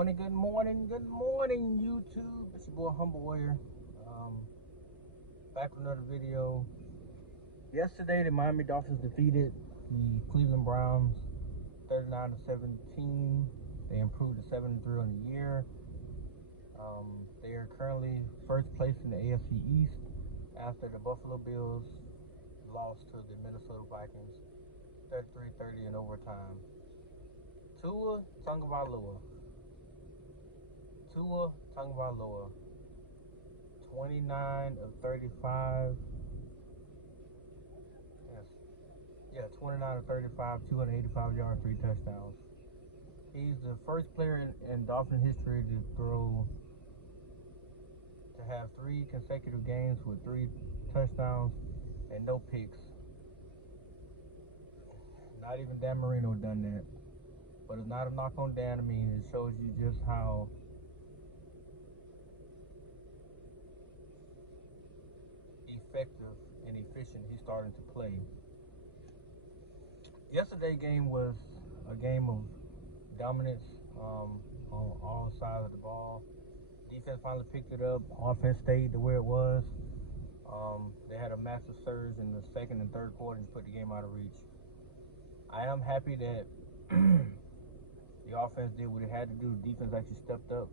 good morning, YouTube. It's your boy Humble Warrior. Back with another video. Yesterday, the Miami Dolphins defeated the Cleveland Browns 39-17. They improved to 7-3 on the year. They are currently first place in the AFC East after the Buffalo Bills lost to the Minnesota Vikings 33-30 in overtime. Tua Tagovailoa. 29 of 35. Yes. 29 of 35, 285 yards, 3 touchdowns. He's the first player in Dolphin history to have 3 consecutive games with 3 touchdowns and no picks. Not even Dan Marino done that. But it's not a knock on Dan. I mean, it shows you just how effective and efficient he's starting to play. Yesterday's game was a game of dominance on all sides of the ball. Defense finally picked it up. Offense stayed the way it was. They had a massive surge in the second and third quarter and put the game out of reach. I am happy that the offense did what it had to do. The defense actually stepped up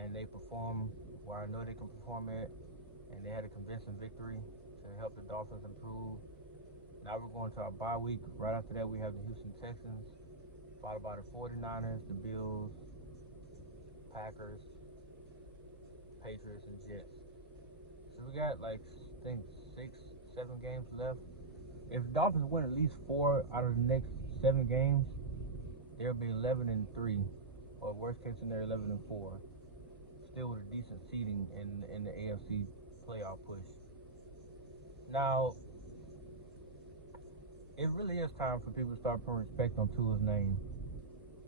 and they performed where I know they can perform at, and they had a convincing victory to help the Dolphins improve. Now we're going to our bye week. Right after that, we have the Houston Texans, followed by the 49ers, the Bills, Packers, Patriots, and Jets. So we got I think 6-7 games left. If the Dolphins win at least 4 out of the next 7 games, they'll be 11-3, or worst case scenario 11-4. Still with a decent seeding in the AFC playoff push. Now, it really is time for people to start putting respect on Tua's name.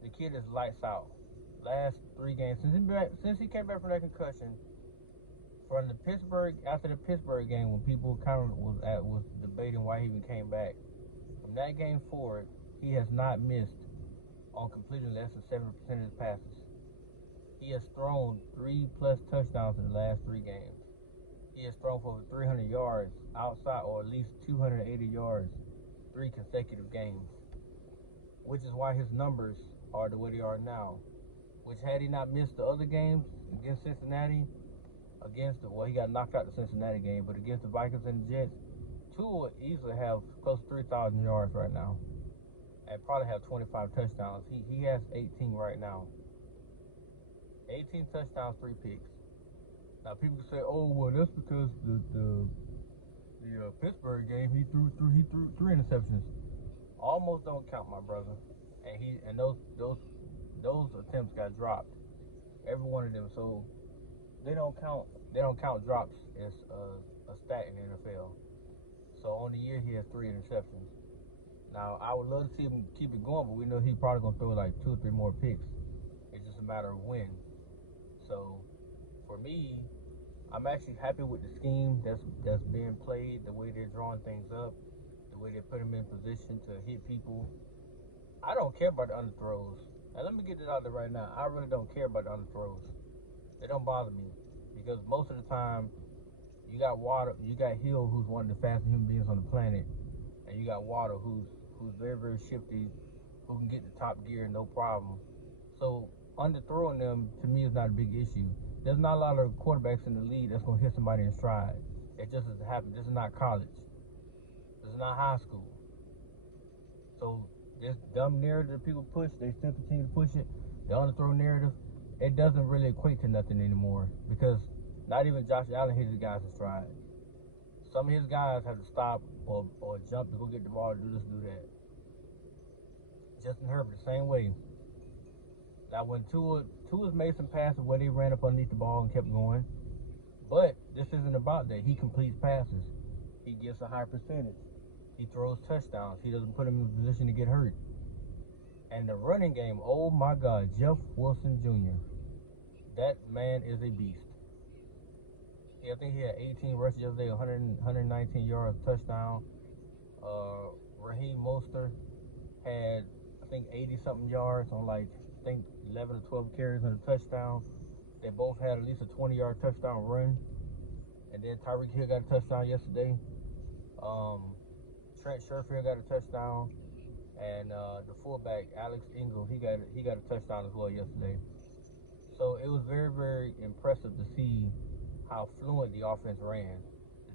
The kid is lights out. Last 3 games since he came back from that concussion, from the after the Pittsburgh game, when people kind of was debating why he even came back, from that game forward, he has not missed on completing less than 70% of his passes. He has thrown 3+ touchdowns in the last 3 games. He has thrown for over 300 yards outside, or at least 280 yards, 3 consecutive games, which is why his numbers are the way they are now. Which, had he not missed the other games against Cincinnati, he got knocked out the Cincinnati game, but against the Vikings and the Jets, Tua would easily have close to 3,000 yards right now and probably have 25 touchdowns. He has 18 right now. 18 touchdowns, 3 picks. Now people can say, "Oh, well, that's because the Pittsburgh game he threw 3 interceptions." Almost don't count, my brother. And those attempts got dropped, every one of them. So they don't count drops as a stat in the NFL. So on the year he has 3 interceptions. Now I would love to see him keep it going, but we know he's probably gonna throw like 2 or 3 more picks. It's just a matter of when. So for me, I'm actually happy with the scheme that's being played, the way they're drawing things up, the way they put him in position to hit people. I don't care about the underthrows. Now let me get this out there right now. I really don't care about the underthrows. They don't bother me, because most of the time you got Hill, who's one of the fastest human beings on the planet, and you got Waddle, who's very, very shifty, who can get the top gear no problem. So underthrowing them, to me, is not a big issue. There's not a lot of quarterbacks in the league that's going to hit somebody in stride. It just doesn't happen. This is not college. This is not high school. So this dumb narrative that people push, they still continue to push it. The underthrow narrative, it doesn't really equate to nothing anymore, because not even Josh Allen hit his guys in stride. Some of his guys have to stop or jump to go get the ball, do this, do that. Justin Herbert, the same way. Now, when Tua's made some passes where they ran up underneath the ball and kept going, but this isn't about that. He completes passes. He gets a high percentage. He throws touchdowns. He doesn't put him in a position to get hurt. And the running game, oh my God, Jeff Wilson Jr., that man is a beast. I think he had 18 rushes yesterday, 119 yards, touchdown. Raheem Mostert had, I think, 80-something yards on like think 11 or 12 carries and a touchdown. They both had at least a 20-yard touchdown run. And then Tyreek Hill got a touchdown yesterday. Trent Sherfield got a touchdown. And the fullback, Alex Ingle, he got a touchdown as well yesterday. So it was very, very impressive to see how fluent the offense ran.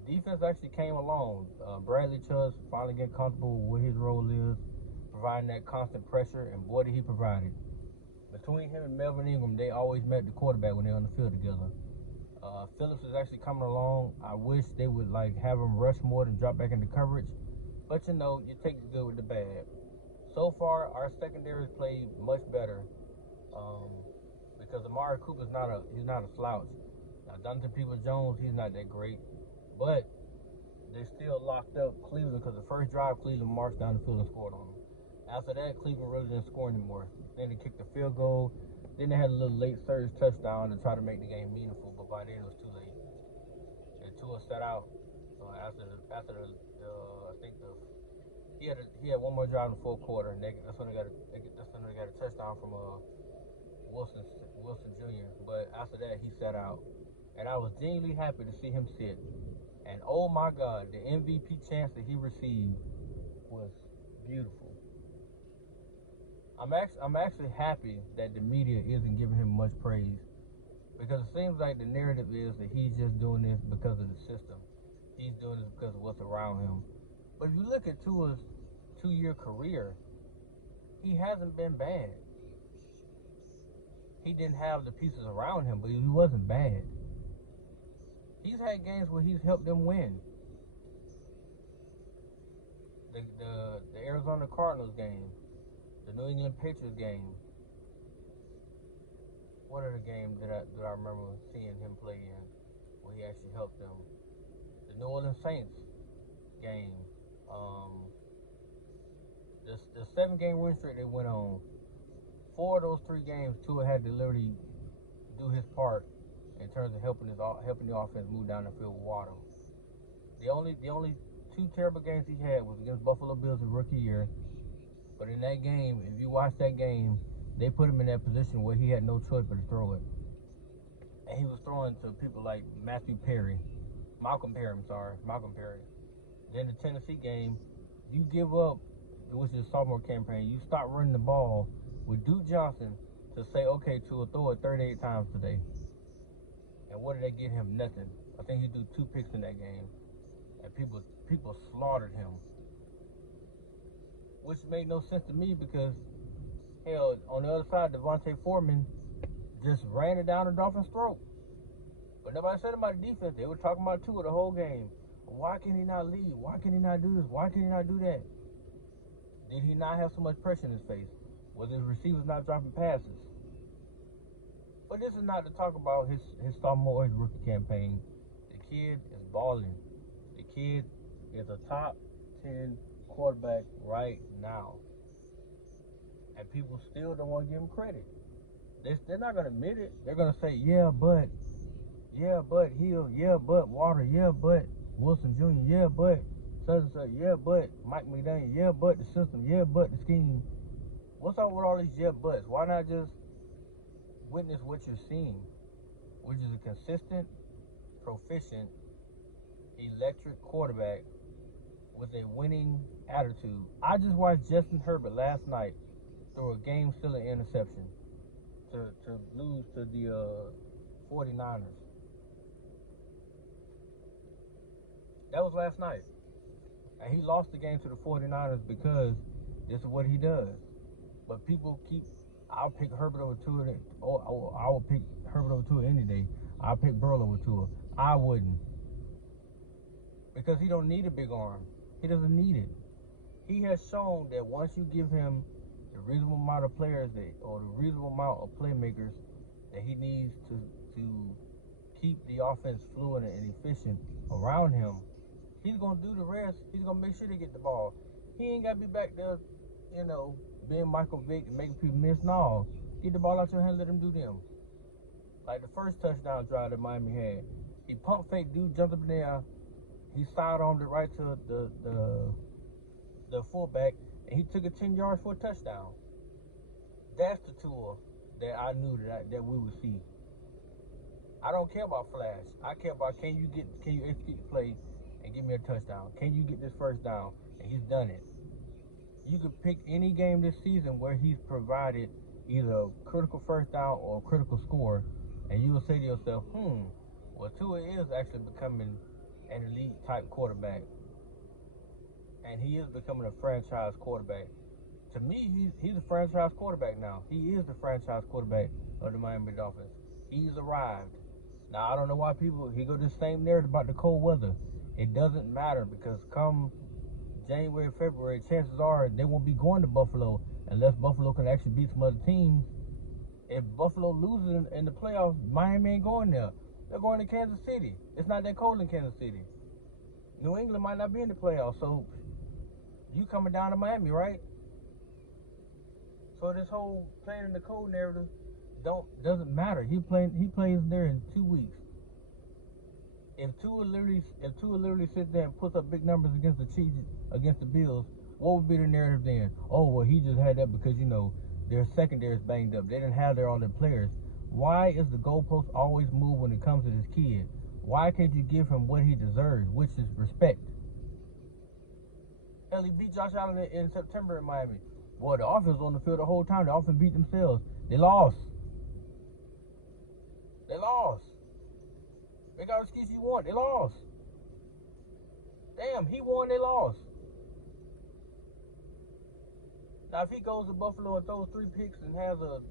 The defense actually came along. Bradley Chubb finally getting comfortable with what his role is, providing that constant pressure, and boy did he provide it. Between him and Melvin Ingram, they always met the quarterback when they're on the field together. Phillips is actually coming along. I wish they would have him rush more than drop back into coverage. But you take the good with the bad. So far, our secondary has played much better. Because Amari Cooper's not a slouch. Now Donovan Peoples-Jones, he's not that great, but they still locked up Cleveland because the first drive Cleveland marched down the field and scored on them. After that, Cleveland really didn't score anymore. Then they kicked the field goal. Then they had a little late surge touchdown to try to make the game meaningful, but by then it was too late. And Tua set out after I think he had one more drive in the fourth quarter, and that's when they got a touchdown from Wilson Jr. But after that, he sat out. And I was genuinely happy to see him sit. And oh my God, the MVP chance that he received was beautiful. I'm actually happy that the media isn't giving him much praise, because it seems like the narrative is that he's just doing this because of the system. He's doing this because of what's around him. But if you look at Tua's 2-year career, he hasn't been bad. He didn't have the pieces around him, but he wasn't bad. He's had games where he's helped them win. The Arizona Cardinals game, the New England Patriots game. What are the games that I remember seeing him play in where he actually helped them? The New Orleans Saints game. The 7-game win streak they went on. 4 of those 3 games, Tua had to literally do his part in terms of helping the offense move down the field with Waddle. The only 2 terrible games he had was against Buffalo Bills in rookie year. But in that game, if you watch that game, they put him in that position where he had no choice but to throw it. And he was throwing to people like Malcolm Perry. Then the Tennessee game, you give up, which is a sophomore campaign, you stop running the ball with Duke Johnson to say, okay, to throw it 38 times today. And what did they get him? Nothing. I think he threw 2 picks in that game. And people slaughtered him. Which made no sense to me because, hell, on the other side, Devontae Foreman just ran it down the Dolphins' throat. But nobody said about the defense. They were talking about Tua the whole game. Why can he not lead? Why can he not do this? Why can he not do that? Did he not have so much pressure in his face? Was his receivers not dropping passes? But this is not to talk about his sophomore rookie campaign. The kid is balling. The kid is a top 10 quarterback right now. And people still don't want to give him credit. They're not going to admit it. They're going to say, yeah, but Hill, yeah, but Water, yeah, but Wilson Jr., yeah, but such and such, yeah, but Mike McDaniel, yeah, but the system, yeah, but the scheme. What's up with all these yeah buts? Why not just witness what you're seeing, which is a consistent, proficient, electric quarterback with a winning attitude? I just watched Justin Herbert last night throw a game-stealing interception to lose to the 49ers. That was last night. And he lost the game to the 49ers because this is what he does. But people I'll pick Herbert over Tua. I will pick Herbert over Tua any day. I'll pick Burrow over Tua. I wouldn't. Because he don't need a big arm. He doesn't need it. He has shown that once you give him the reasonable amount of players or the reasonable amount of playmakers that he needs to keep the offense fluid and efficient around him, he's going to do the rest. He's going to make sure they get the ball. He ain't got to be back there, being Michael Vick and making people miss. No. Get the ball out your hand, let him do them. Like the first touchdown drive that Miami had. He pump fake, dude jumped up in there. He sidearmed it right to the fullback, and he took it 10 yards for a touchdown. That's the Tua that I knew that we would see. I don't care about flash. I care about can you execute the play and give me a touchdown? Can you get this first down? And he's done it. You could pick any game this season where he's provided either a critical first down or a critical score, and you will say to yourself, well, Tua is actually becoming an elite type quarterback, and he is becoming a franchise quarterback. To me, he's a franchise quarterback now. He is the franchise quarterback of the Miami Dolphins. He's arrived. Now, I don't know why he go this same narrative about the cold weather. It doesn't matter because come January, February, chances are they won't be going to Buffalo unless Buffalo can actually beat some other teams. If Buffalo loses in the playoffs, Miami ain't going there. They're going to Kansas City. It's not that cold in Kansas City. New England might not be in the playoffs, so you coming down to Miami, right? So this whole playing in the cold narrative doesn't matter. He plays there in 2 weeks. If Tua literally sits there and puts up big numbers against the Chiefs, against the Bills, what would be the narrative then? Oh, well, he just had that because their secondary is banged up. They didn't have all their players. Why is the goalpost always moved when it comes to this kid? Why can't you give him what he deserves, which is respect? Hell, he beat Josh Allen in September in Miami. Well, the offense was on the field the whole time. The offense beat themselves. They lost. They got excuse you want. They lost. Damn, he won, they lost. Now, if he goes to Buffalo and throws 3 picks and has a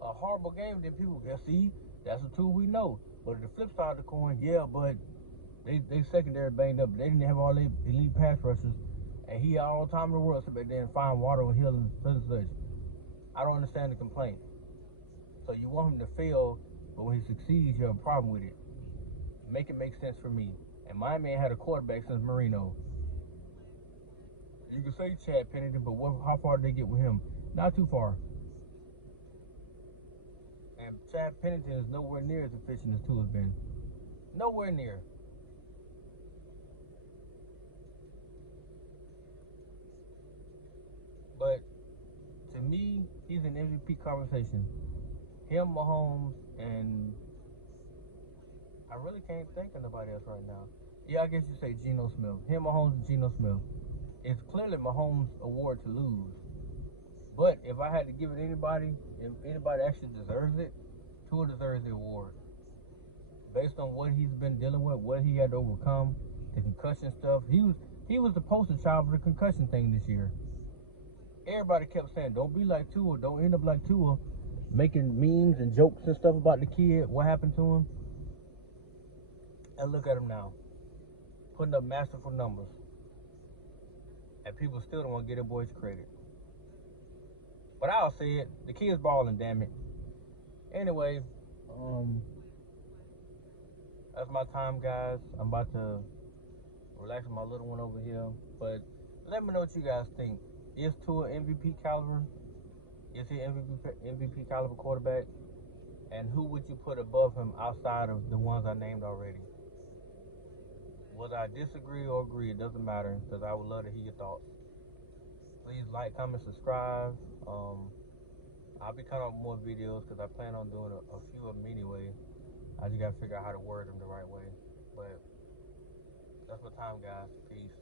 horrible game, then people can see that's a tool we know. But the flip side of the coin, yeah, but they secondary banged up. They didn't have all their elite pass rushers. And he had all the time in the world sit back there and find water on Hill and such. I don't understand the complaint. So you want him to fail, but when he succeeds, you have a problem with it. Make it make sense for me. And Miami ain't had a quarterback since Marino. You can say Chad Pennington, but how far did they get with him? Not too far. And Chad Pennington is nowhere near as efficient as Tua's been. Nowhere near. But to me, he's an MVP conversation. Him, Mahomes, and I really can't think of nobody else right now. Yeah, I guess you say Geno Smith. Him, Mahomes, and Geno Smith. It's clearly Mahomes' award to lose. But if I had to give it to anybody, if anybody actually deserves it, Tua deserves the award. Based on what he's been dealing with, what he had to overcome, the concussion stuff. He was the poster child for the concussion thing this year. Everybody kept saying, don't be like Tua, don't end up like Tua, making memes and jokes and stuff about the kid, what happened to him. And look at him now, putting up masterful numbers. And people still don't want to get their boys credit. But I'll say it, the kid's balling, damn it. Anyway, that's my time, guys. I'm about to relax with my little one over here. But let me know what you guys think. Is Tua MVP caliber? Is he MVP caliber quarterback? And who would you put above him outside of the ones I named already? Whether I disagree or agree, it doesn't matter, because I would love to hear your thoughts. Please like, comment, subscribe. I'll be coming up with more videos because I plan on doing a few of them anyway. I just got to figure out how to word them the right way. But that's my time, guys. Peace.